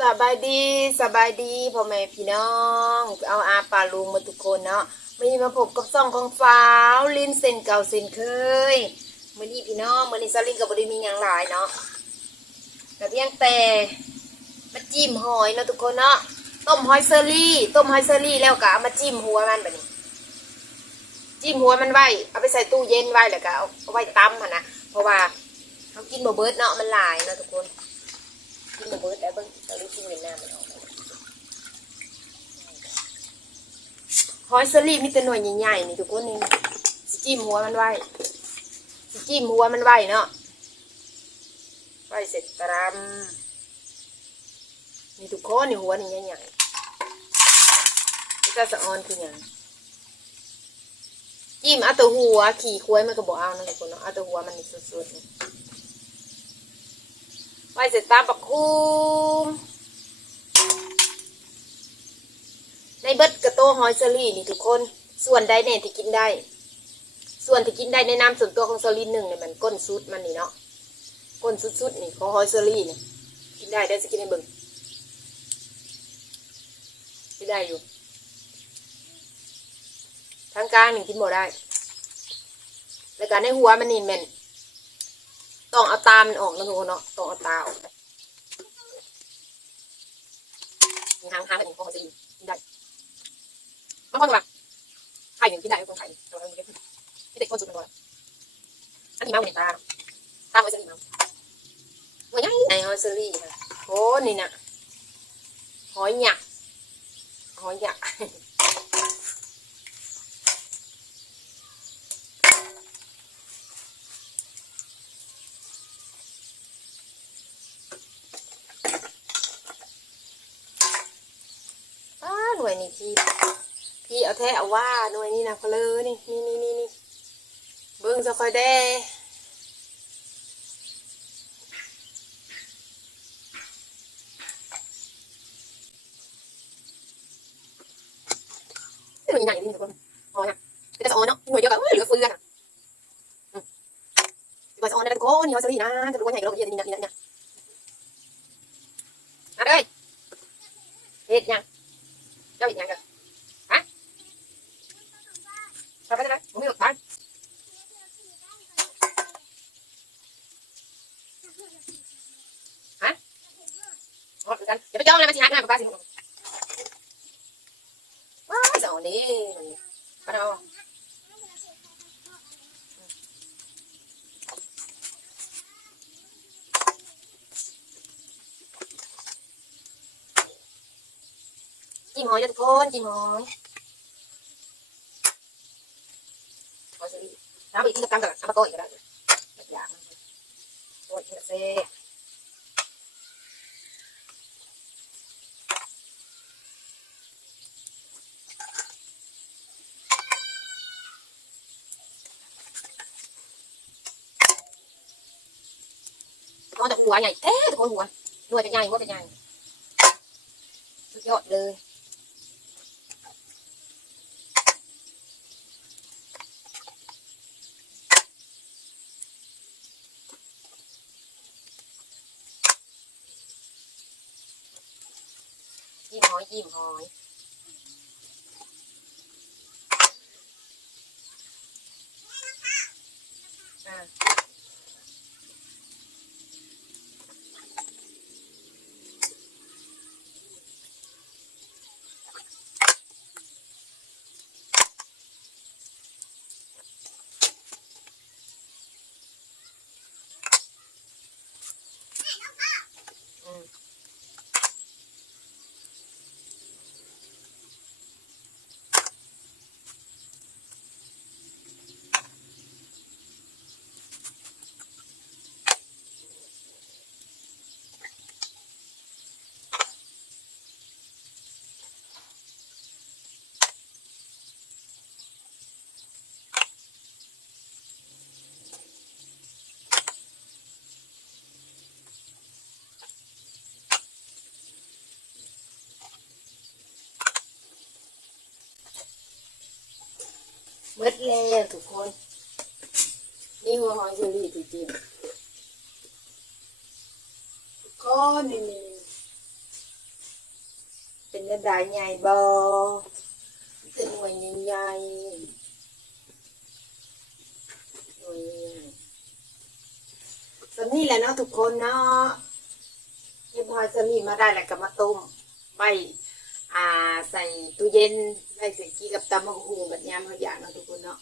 สบายดีสบายดีพ่อแม่พี่น้อง เอาอาปลาลุงมาทุกคนเนาะม่มาพบกับซ่องของฟ้าวลินเซนเก่าเซนเคยมื่อนี้พี่น้องมื่อนี้ซาลินกับบริมีอย่างหลายเนาะแต่เพียงแต่มาจิ้มหอยเนาะทุกคนเนาะต้มหอยเซอรี่ต้มหอยเซอรี่แล้วก็เอามาจิ้มหัวมันแบบนี้ จิ้มหัวมันไว้เอาไปใส่ตู้เย็นไว้แล้วก็เอาไว้ตำหั่นนะเพราะว่าเขากินบ่เบิดเนาะมันหลายเนาะทุกคนหมูเบิร์ดแล้วเบิ้งเราได้กินเวียดนามมันออกมา หอยสลีมีแต่หน่วยใหญ่ๆนี่ทุกคนนี่สิจิ้มหัวมันไว้สิจิ้มหัวมันไว้เนาะไว้เสร็จตรำนี่ทุกคนนี่หัวนี่ใหญ่ๆนี่ก็สะออนคืออย่างจิ้มเอาตัวหัวขี่คุ้ยมันก็บอกเอานะทุกคนเนาะเอาตัวหัวมันนี่สุดๆไว้เสร็จตามปักคุมในเบิดกระโตหอยเซอรี่นี่ทุกคน ส่วนใดเนี่ยที่กินได้ ส่วนที่กินได้ในน้ำส่วนตัวของเซอรี่หนึ่งเนี่ยมันก้นซุดมันนี่เนาะก้นซุดๆนี่ของหอยเซอรี่เนี่ยกินได้ได้สกินในเบิ่งกินได้อยู่ทางกลางหนี่งกินบ่ได้ แล้วการในหัวมันนี่แม่นต้องเอาตามันออกนะทุกคนเนาะต้องเอาตาออกมีหางหางแบบนี้พอจะกินได้ บางคนแบบไข่หนึ่งกินได้คนไข่แต่ว่ามันไม่ไม่เด็กคนสุดมันก่อนอันนี้มาในตาตาไว้จะดีมั้งหัวใหญ่ในฮอสเซอรี่ค่ะโอ้นี่น่ะหอยหยักหอยหยักอ้าหน่วยนี่พี่ พี่เอาแท้เอาว่าหน่วยนี่นะเพลอนี่นี่นี่นี่นี่เบิ้งจะคอยได้หน่วยใหญ่นี่ทุกคนพอนะเป็นจะสะออนเนาะหน่วยเดียวกันเหลือเฟือนะอืมจะสะออนได้ทุกคนนี่เอาสลีนะจะรู้ว่าใหญ่เราเยอะนี่นะนี่นะนี่นะเอาเลยเฮ็ดยังเจ้าอีกอย่างกันฮะ ไปไปไปผมไม่หลุดไปฮะหมดกันอย่าไปจ้องเลยมั นสิหักหน้าป้าสิว้ายสองนี่ไปเอาจิ้มหอยทุกคนจิ้มหอยหอยสลีน้ำไปกินกับกันกับอาปาโก้อีกแล้วอย่างโอ้ยกินกับเซ่นอนจากหัวใหญ่แท้ทุกคนหัวหน่วยเป็นใหญ่หัวเป็นใหญ่สุดยอดเลย จิ้มหอยจิ้มหอยอ่า เบิดแล้วทุกคน นี่หัวหอยเชอรี่จริงๆทุกคนนี่เป็นระดาใหญ่บอเป็นหน่วยใหญ่ๆหน่วยใหญ่สำนี่แหละเนาะทุกคนเนาะเรียบร้อยสำนี่มาได้แล้วก็มาต้มไป อ่าใส่ตู้เย็นไว้ใส่กี้กับตำมะฮุงแบบยามเขาอยากเนาะทุกคนเนาะ